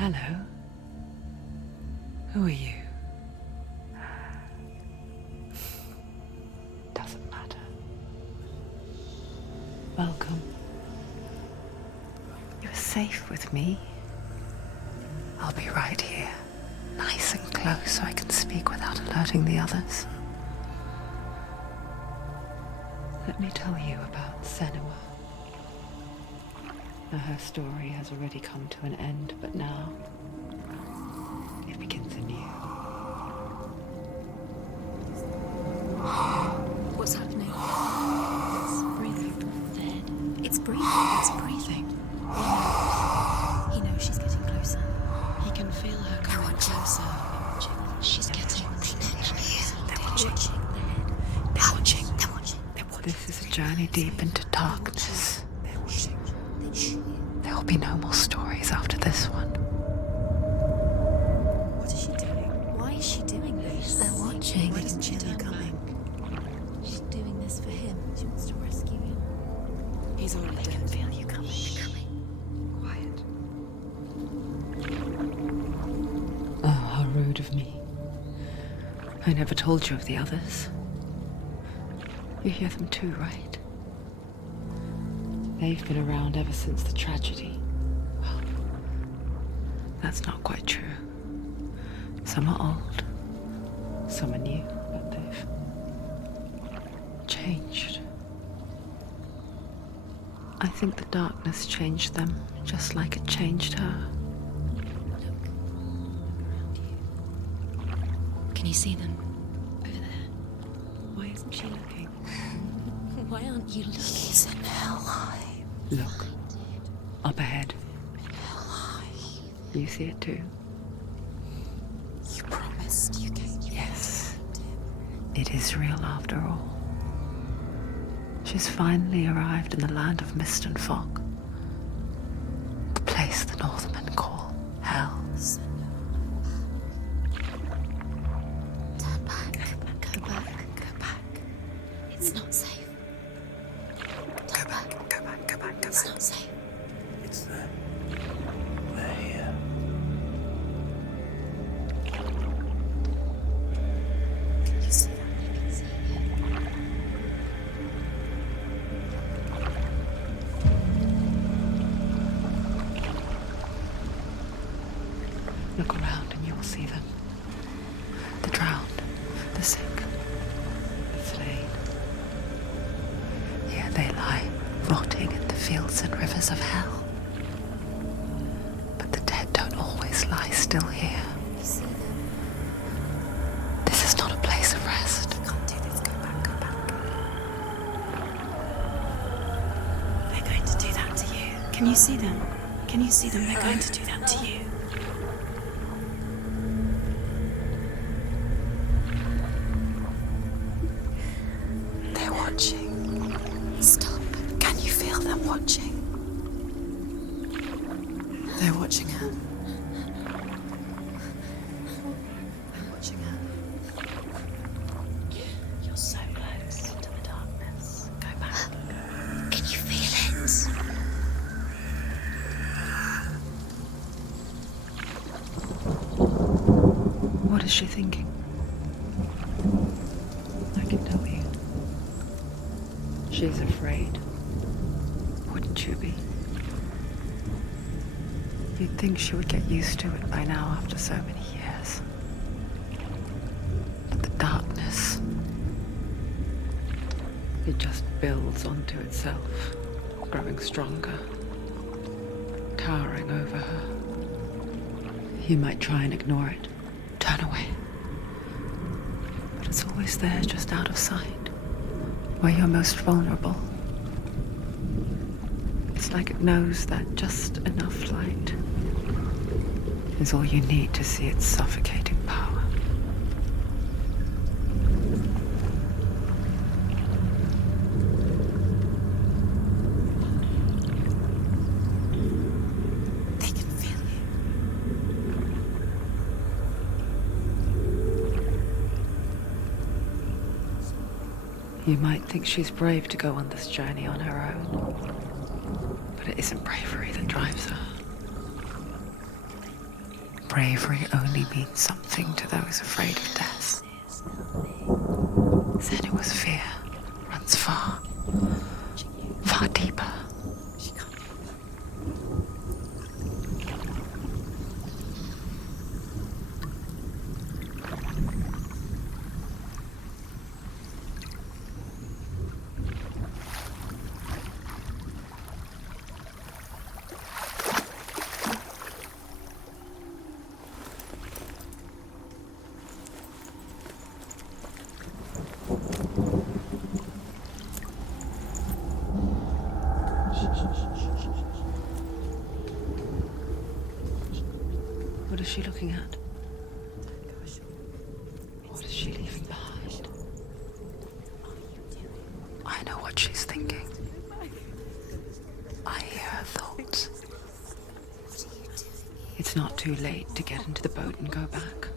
Hello. Who are you? Doesn't matter. Welcome. You're safe with me. I'll be right here, nice and close so I can speak without alerting the others. Let me tell you about Senua. Now, her story has already come to an end, but now it begins anew. What's happening? It's breathing. Dead. It's breathing. It's breathing. He knows she's getting closer. He can feel her coming closer. She's getting closer. They're watching. They're watching. They're watching. This is a journey deep into darkness. There will be no more stories after this one. What is she doing? Why is she doing this? They're watching. Why doesn't she know coming? She's doing this for him. She wants to rescue him. He's already dead. I can feel you coming. Quiet. Oh, how rude of me. I never told you of the others. You hear them too, right? They've been around ever since the tragedy. Well, that's not quite true. Some are old, some are new, but they've changed. I think the darkness changed them, just like it changed her. Can you see them? Over there. Why isn't she looking? Why aren't you looking? He's in hell. Look, up ahead. Hell. You see it too? You promised you gave you. Yes. It is real after all. She's finally arrived in the land of mist and fog. The place the Northmen call Hell. Turn back. Go back. Go back. It's not safe. Turn back. Go back. Go back. Go back. It's not safe. It's there. They're here. Can you see that? I can see it. Look around and you will see them. The drowned, the sick, the slain. Here they lie, rotting in the fields and rivers of hell. But the dead don't always lie still here. You see them. This is not a place of rest. You can't do this. Go back. Go back. They're going to do that to you. Can you see them? Can you see them? They're going to do that to you. They're watching. Stop. Can you feel them watching? They're watching her. They're watching her. You're so close to the darkness. Go back. Can you feel it? What is she thinking? I can tell you. She's afraid. Wouldn't you be? You'd think she would get used to it by now after so many years. But the darkness, it just builds onto itself, growing stronger, towering over her. You might try and ignore it, turn away. But it's always there, just out of sight, where you're most vulnerable. It's like it knows that just enough light is all you need to see its suffocating power. They can feel you. You might think she's brave to go on this journey on her own, but it isn't bravery that drives her. bravery only means something to those afraid of death. Senua's fear runs far, far deeper. What is she looking at? What is she leaving behind? I know what she's thinking. I hear her thoughts. It's not too late to get into the boat and go back.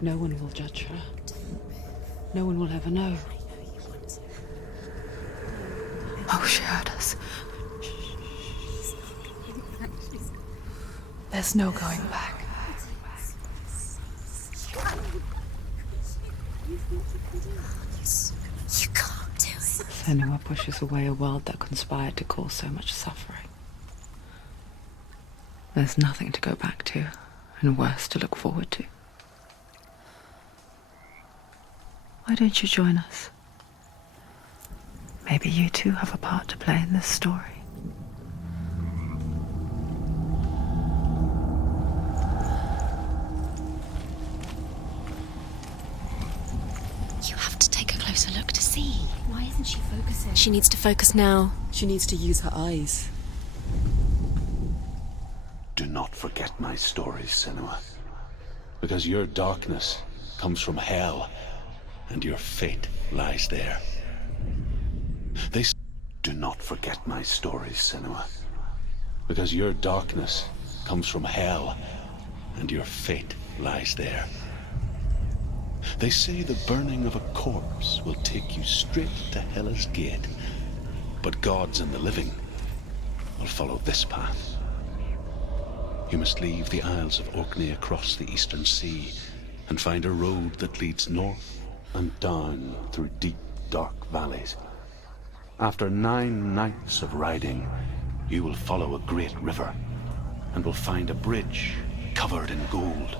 No one will judge her. No one will ever know. Oh, she heard us. There's no going back. You can't do it. Senua pushes away a world that conspired to cause so much suffering. There's nothing to go back to, and worse to look forward to. Why don't you join us? Maybe you too have a part to play in this story. You have to take a closer look to see. Why isn't she focusing? She needs to focus now. She needs to use her eyes. Do not forget my stories, Senua. Because your darkness comes from hell, and your fate lies there. Do not forget my stories, Senua. Because your darkness comes from hell, and your fate lies there. They say the burning of a corpse will take you straight to Hela's gate, but gods and the living will follow this path. You must leave the Isles of Orkney across the eastern sea and find a road that leads north and down through deep, dark valleys. After 9 nights of riding, you will follow a great river and will find a bridge covered in gold.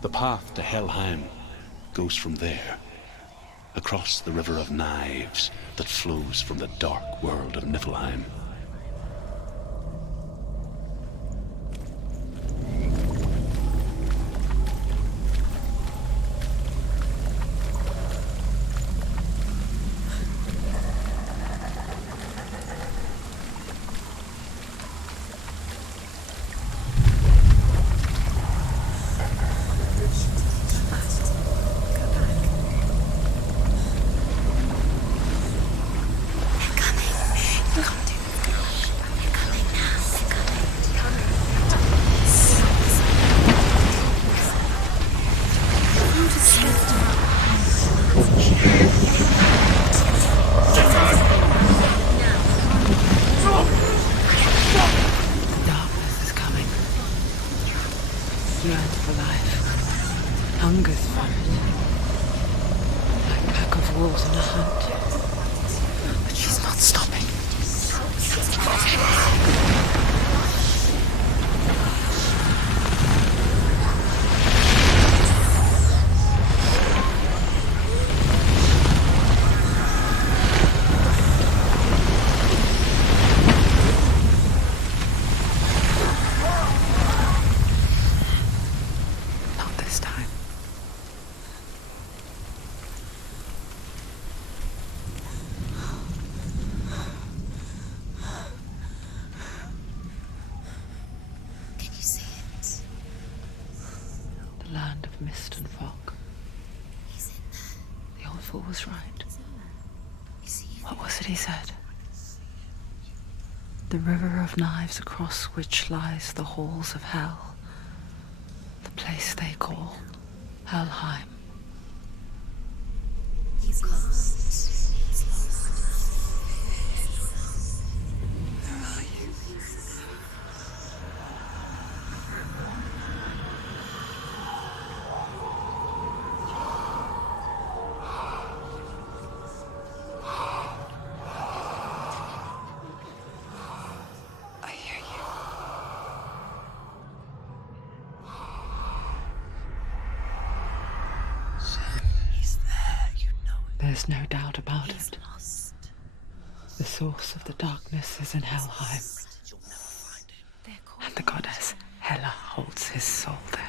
The path to Helheim goes from there, across the River of Knives that flows from the dark world of Niflheim. Mist and fog. The old fool was right. What was it he said? The river of knives across which lies the halls of hell. The place they call Helheim. Where are you? There's no doubt about He's it. lost. The source of the darkness is in Helheim, and the goddess Hela holds his soul there.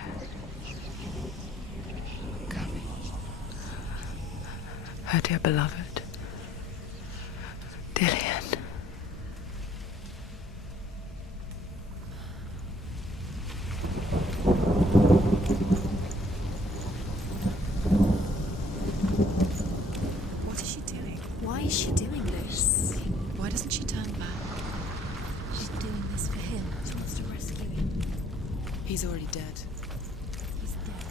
Her dear beloved, Dillian. What is she doing? Why is she doing this? Why doesn't she turn back? She's doing this for him. She wants to rescue him. He's already dead. He's dead.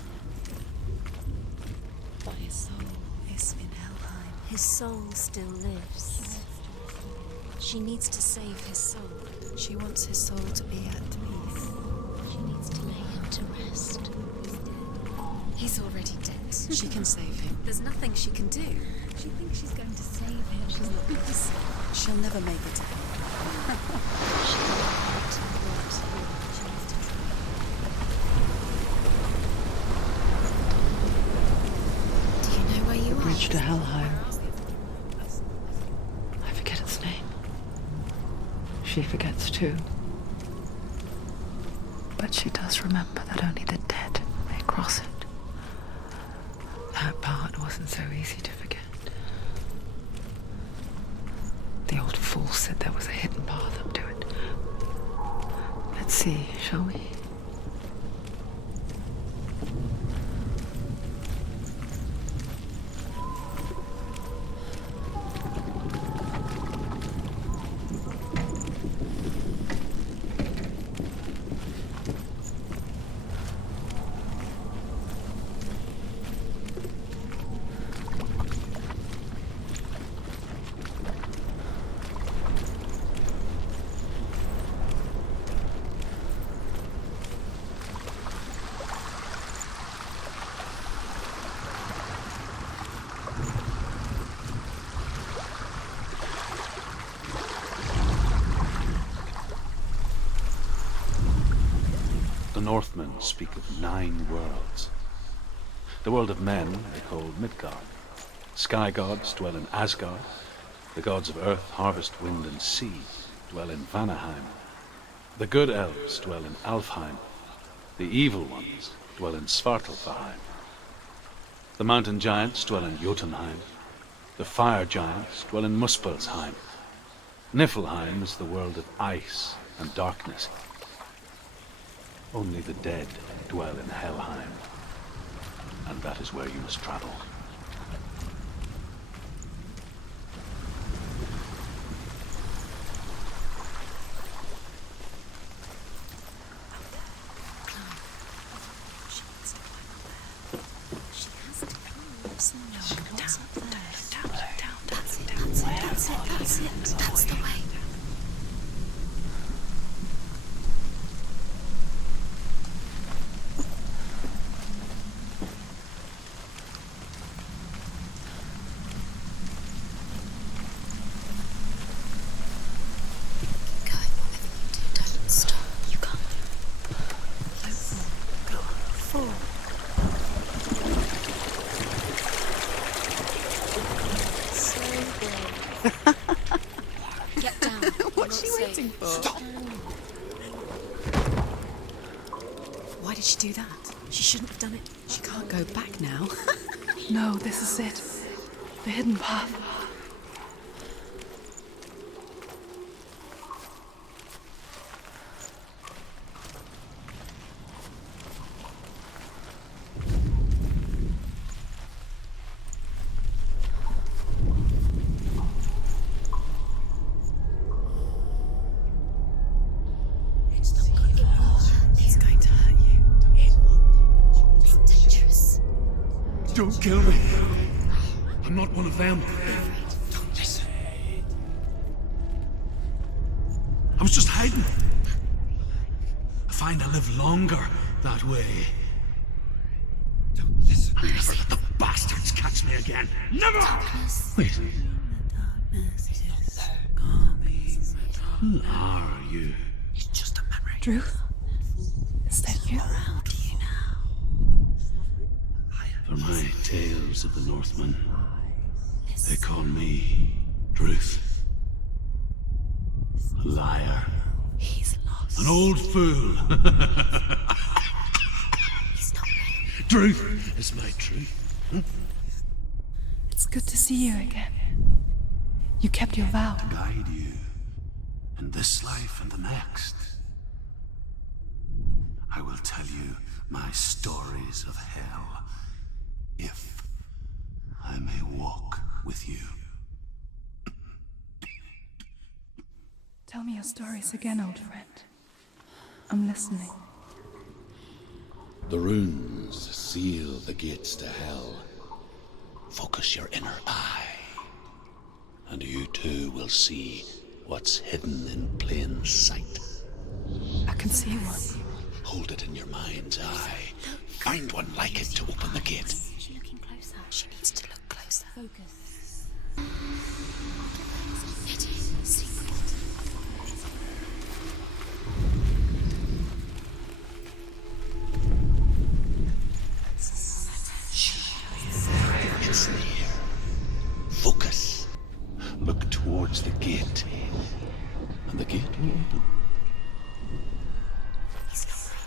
But his soul is in Helheim. His soul still lives. She needs to save his soul. She wants his soul to be at peace. She needs to lay him to rest. He's dead. He's already dead. She can save him. There's nothing she can do. She thinks she's going to save him. She's not going to save him. She'll never make it to him. She needs to try. Do you know where you are? Bridge to Helheim. I forget its name. She forgets too. But she does remember that only the dead may cross it. That part wasn't so easy to forget. The old fool said there was a hidden path up to it. Let's see, shall we? The Northmen speak of 9 worlds. The world of men they call Midgard. Sky gods dwell in Asgard. The gods of earth, harvest, wind, and sea dwell in Vanaheim. The good elves dwell in Alfheim. The evil ones dwell in Svartalfheim. The mountain giants dwell in Jotunheim. The fire giants dwell in Muspelheim. Niflheim is the world of ice and darkness. Only the dead dwell in Helheim, and that is where you must travel. She has to close. No, what's up there? Down. That's it. That's the way. Get down. What's she waiting for? Stop! Why did she do that? She shouldn't have done it. She can't go back now. No, this is it. The hidden path. It's going to hurt you. It's dangerous. Don't kill me. I'm not one of them. Don't listen. I was just hiding. I find I live longer that way. Don't listen. I'll never let the bastards catch me again. Never! Wait. Who are you? It's just a memory. Drew? Is that you? Around you now. For my tales of the Northmen, They call me Truth. A liar. He's lost. An old fool. He's not real. Truth is my truth. It's good to see you again. You kept your vow. Guide you in this life and the next. I will tell you my stories of hell, if I may walk with you. Tell me your stories again, old friend. I'm listening. The runes seal the gates to hell. Focus your inner eye, and you too will see what's hidden in plain sight. I can see one. Hold it in your mind's eye. Find one like it to open the gate. Is she looking closer? She needs to look closer. Focus. It is secret. It's near. Focus. Look towards the gate, and the gate will open. He's not real.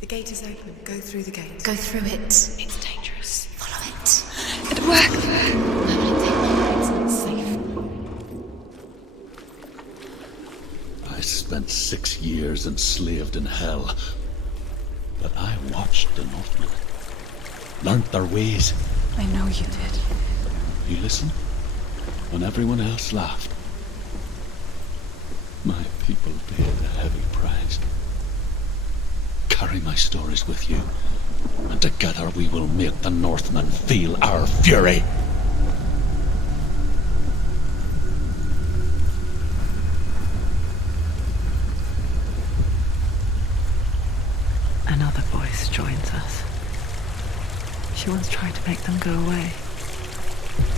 The gate is open. Go through the gate. Go through it. It's dangerous. Follow it. It worked! It's not safe. I spent 6 years enslaved in hell, but I watched the Northmen, learnt their ways. I know you did. You listened when everyone else laughed. My people paid a heavy price. Carry my stories with you, and together we will make the Northmen feel our fury. Another voice joins us. She once tried to make them go away.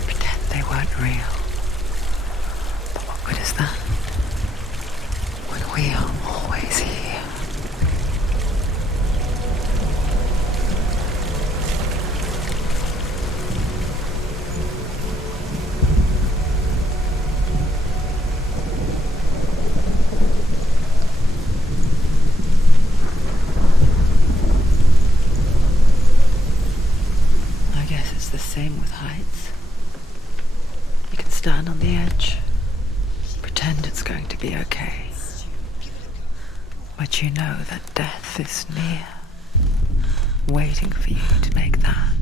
Pretend they weren't real. But what good is that? When we are always here. I guess it's the same with heights. You can stand on the edge, pretend it's going to be okay. But you know that death is near, waiting for you to make that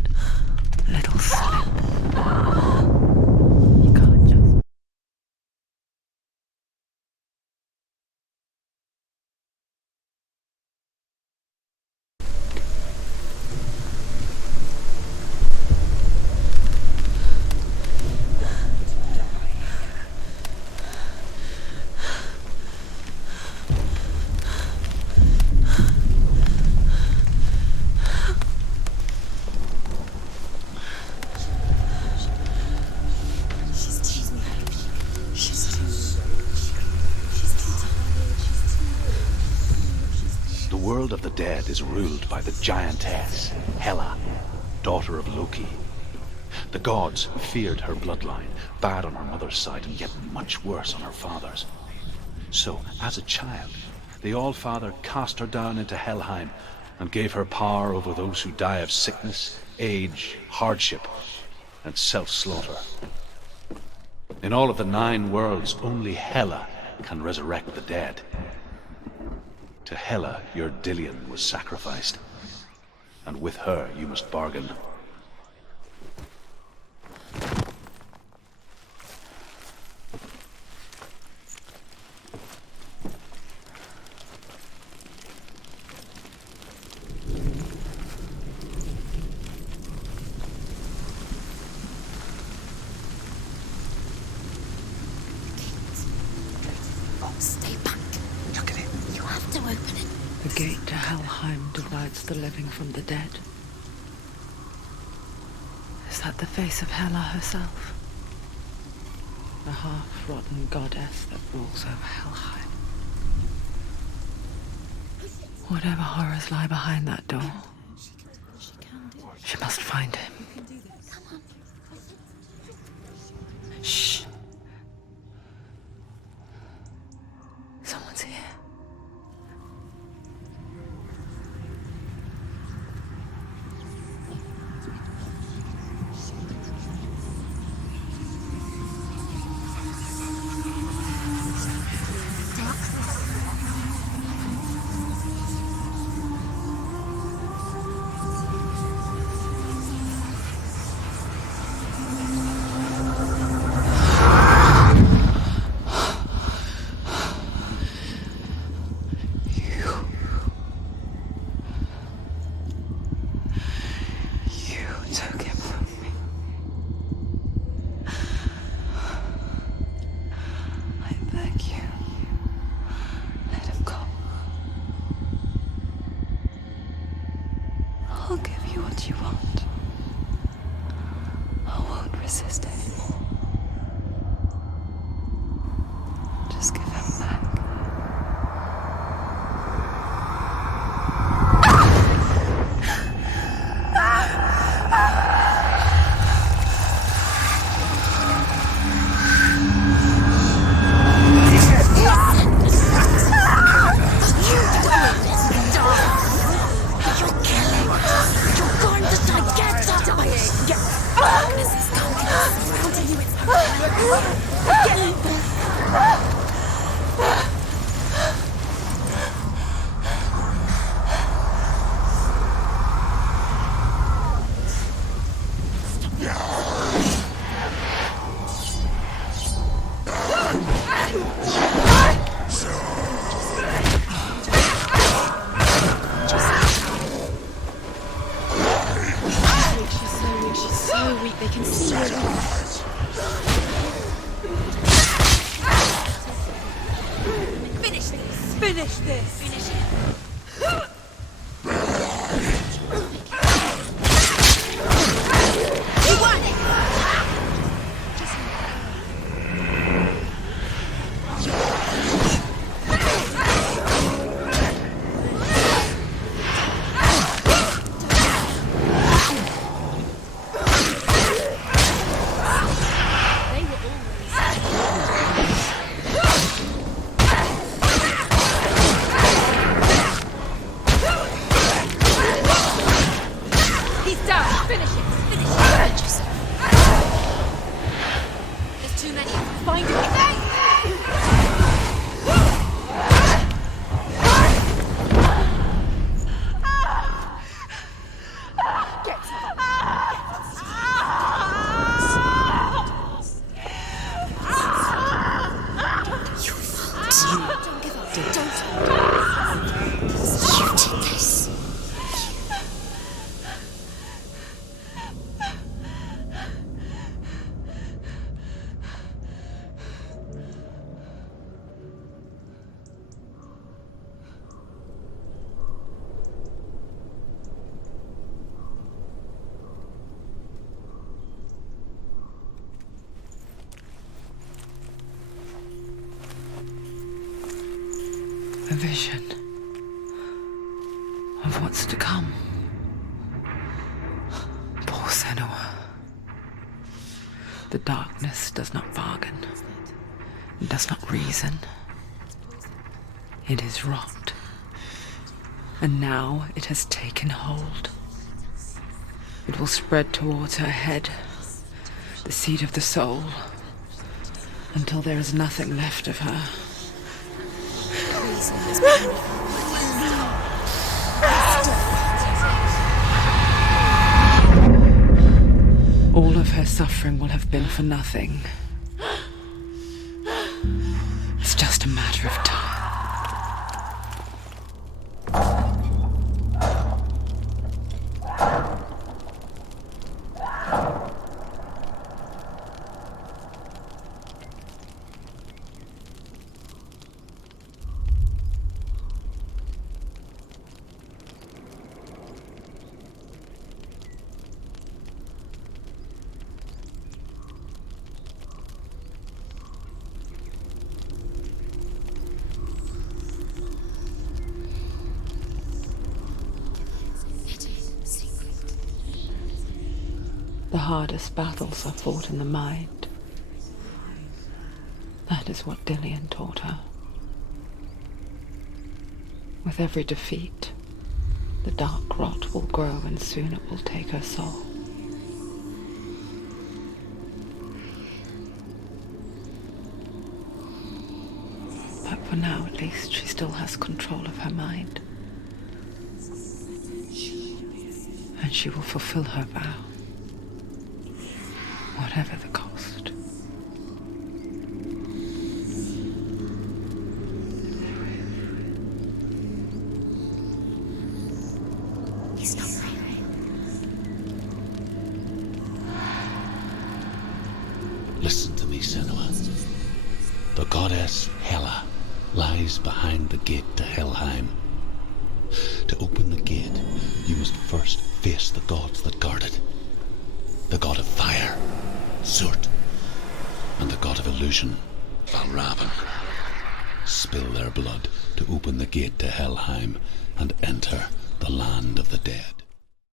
little slip. You can't just... The world of the dead is ruled by the giantess, Hela, daughter of Loki. The gods feared her bloodline, bad on her mother's side and yet much worse on her father's. So, as a child, the All-Father cast her down into Helheim and gave her power over those who die of sickness, age, hardship, and self-slaughter. In all of the 9 worlds, only Hela can resurrect the dead. To Hela, your Dillion was sacrificed, and with her you must bargain. Stay back. Look at it. You have to open it. The gate to Helheim divides the living from the dead. Is that the face of Hela herself? The half-rotten goddess that rules over Helheim. Whatever horrors lie behind that door, She can do it. she must find him. You can do this. Come on. Shh. Someone's here. I'll give you what you want. I won't resist anymore. Just give him back. A vision of what's to come. Poor Senua. The darkness does not bargain. It does not reason. It is wrought. And now it has taken hold. It will spread towards her head, the seat of the soul, until there is nothing left of her. All of her suffering will have been for nothing. It's just a matter of time. hardest battles are fought in the mind. That is what Dillian taught her. With every defeat, the dark rot will grow and soon it will take her soul. But for now, at least, she still has control of her mind. And she will fulfill her vow, whatever the cost. He's not real. Listen to me, Senua. The goddess Hela lies behind the gate to Helheim. To open the gate, you must first face the gods that guard it. The god of fire, Zurt, and the god of illusion, Valravan. Spill their blood to open the gate to Helheim and enter the land of the dead.